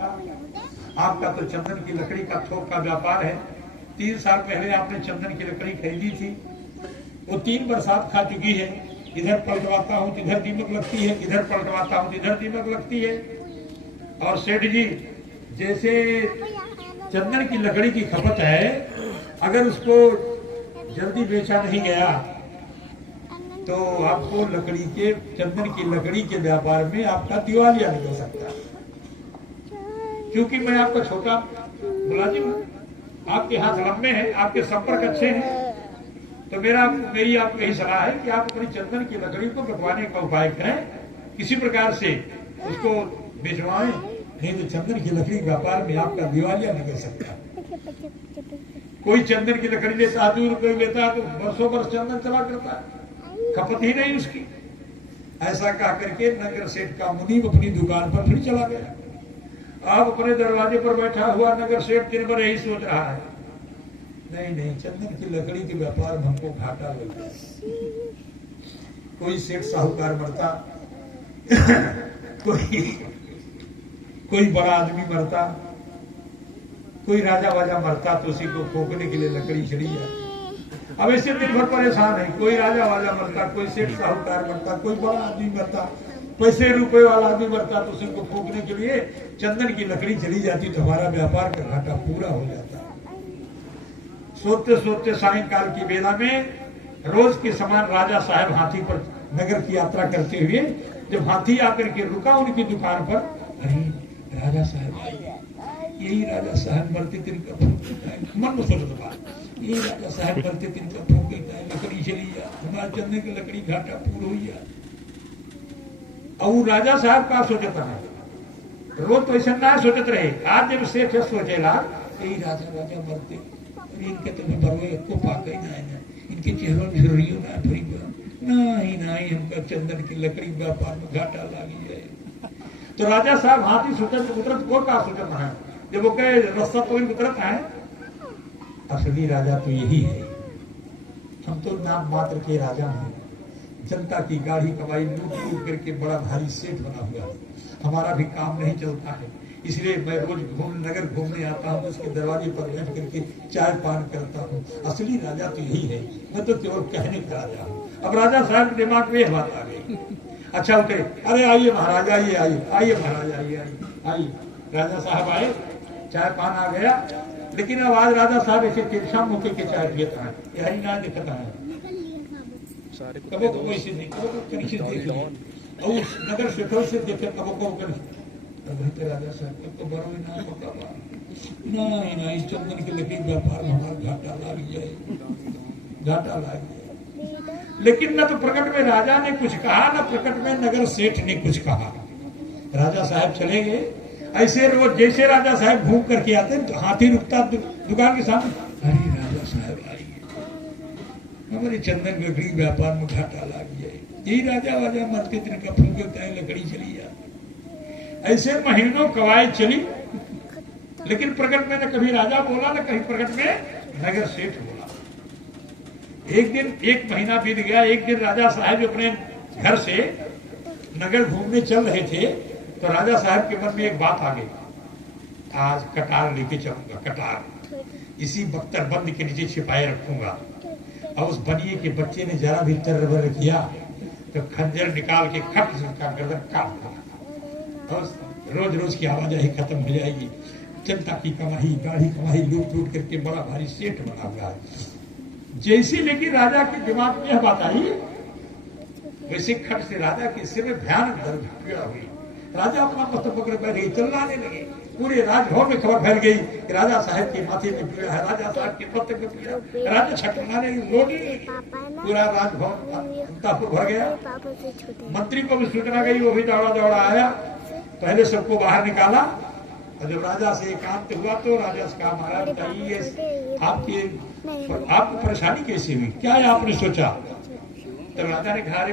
आपका तो चंदन की लकड़ी का थोक का व्यापार है। 3 साल पहले आपने चंदन की लकड़ी खरीदी थी, वो 3 बरसात खा चुकी है। इधर पलटवाता हूँ तो इधर दीमक लगती है, इधर पलटवाता हूँ तो इधर दीमक लगती है। और सेठ जी, जैसे चंदन की लकड़ी की खपत है, अगर उसको जल्दी बेचा नहीं गया तो आपको लकड़ी के चंदन की लकड़ी के व्यापार में आपका दिवालिया निकल सकता है। क्योंकि मैं आपका छोटा मुलाजिम हूं, आपके हाथ लंबे हैं, आपके संपर्क अच्छे हैं, तो मेरी आपको यही सलाह है कि आप अपनी चंदन की लकड़ी को कटवाने का उपाय करें, किसी प्रकार से उसको भिजवाएं, नहीं तो चंदन की लकड़ी व्यापार में आपका दिवालिया निकल सकता है। कोई चंदन की लकड़ी लेता है, 2 रुपये लेता है, तो बरसों बरस चंदन चला करता है, खपत ही नहीं उसकी। ऐसा कह करके नगर सेठ का मुनीब अपनी दुकान पर फिर चला गया। आप अपने दरवाजे पर बैठा हुआ नगर सेठ दिन भर यही सोच रहा है, नहीं चंदन की लकड़ी के व्यापार में हमको घाटा लग गया। कोई सेठ साहूकार मरता, कोई बड़ा आदमी मरता, कोई राजा वाजा मरता, तो उसी को फूकने के लिए लकड़ी चढ़ी जाती। अब ऐसे दिन भर परेशान है, कोई राजा वाजा मरता, कोई सेठ साहूकार मरता, कोई बड़ा आदमी मरता, पैसे रुपए वाला आदमी मरता, तो उसी को फूकने के लिए चंदन की लकड़ी चली जाती, तो हमारा व्यापार का घाटा पूरा हो जाता। सोते सोते सायंकाल की बेला में रोज के समान राजा साहब हाथी पर नगर की यात्रा करते हुए जब हाथी आकर के रुका उनकी दुकान पर, अरे राजा साहब आए, यही राजा साहब मरते दिन का फूक, मन में सोच दबा, ये राजा साहब मरते दिन का फूक, लकड़ी चली जा, हमारा चंदन की लकड़ी घाटा पूरा हो जा। और राजा साहब का सोचता है, रोज तो ऐसा ना सोचत रहे, आज जब सेठ सोचेला यही राजा मरते, इनके तो बरवे को पाके ना है, इनके चेहरों में झुर्रियों ना भरी नहीं हमका चंदन की लकड़ी व्यापार में घाटा लगी जाए। तो राजा साहब हाथी सोचत उतरत को का सोचत है, जब वो कहे रास्ता तो उतरत है, असली राजा तो यही है, हम तो नाम मात्र के राजा हैं, जनता की गाड़ी कमाई लूट करके बड़ा भारी सेठ बना हुआ है, हमारा भी काम नहीं चलता है, इसलिए मैं रोज नगर घूमने आता हूँ, उसके दरवाजे पर बैठ करके चाय पान करता हूँ। असली राजा तो यही है, मैं तो केवल कहने का राजा हूँ। अब राजा साहब के दिमाग में यह बात आ गई। अच्छा उतरे, अरे आइए महाराजा, आइए महाराजा, आइए। राजा साहब आए, चाय पान आ गया, लेकिन अब आज राजा साहब ऐसे तिरछा मुखे के चाय पीता है, यही ना दिखता है, कबो को वैसे नहीं, कबो को करीब से देख लो, और नगर शेठों से देखे कबो को राजा साहब को बड़ो ना पकड़ा, नहीं चंदन की लकड़ी व्यापार में हमारा घाटा लग जाए। लेकिन न तो प्रकट में राजा ने कुछ कहा, न प्रकट में नगर सेठ ने कुछ कहा। राजा साहब चले गए। ऐसे रोज जैसे राजा साहब घूम करके आते तो हाथी रुकता दुकान के सामने, अरे राजा साहब आइए, हमारे चंदन लकड़ी व्यापार में घाटा लग जाए, यही राजा वाजा मरते दिन का फूके होता है, लकड़ी चली जाती। ऐसे महीनों कवायद चली, लेकिन प्रकट में न कभी राजा बोला, न कभी प्रकट में नगर सेठ बोला। एक दिन 1 महीना बीत गया। एक दिन राजा साहब अपने घर से नगर घूमने चल रहे थे, तो राजा साहब के मन में एक बात आ गई, आज कटार लेके चलूंगा, कटार इसी बख्तर बंद के नीचे छिपाए रखूंगा। और उस बनिए के बच्चे ने जरा भी तरबर किया तो खंजर निकाल के खट से उसका गर्दन काट दिया, और रोज की आवाजाही खत्म हो जाएगी। जनता की कमाई, गाड़ी कमाई लूट करके बड़ा भारी सेठ बना हुआ है। जैसे लेकिन राजा के दिमाग में यह बात आई, वैसे खट से राजा के सिर में भयानक दर्द पीड़ा हुई। राजा अपना पत्थर पकड़ बैठे, चिल्लाने लगे। पूरे राजभवन में खबर फैल गई कि राजा साहब के माथे में पीड़ा है, राजा साहब के पत्थर में पीड़ा। राजा छटपटाने रोने लगे, पूरा राजभवन भर गया। मंत्री को भी सूचना गई, वो भी दौड़ा आया, पहले सबको बाहर निकाला। और जब राजा से एकांत हुआ तो राजा से कहा, महाराज बताइए आपको परेशानी कैसे हुई, क्या आपने सोचा? तो राजा ने कहा,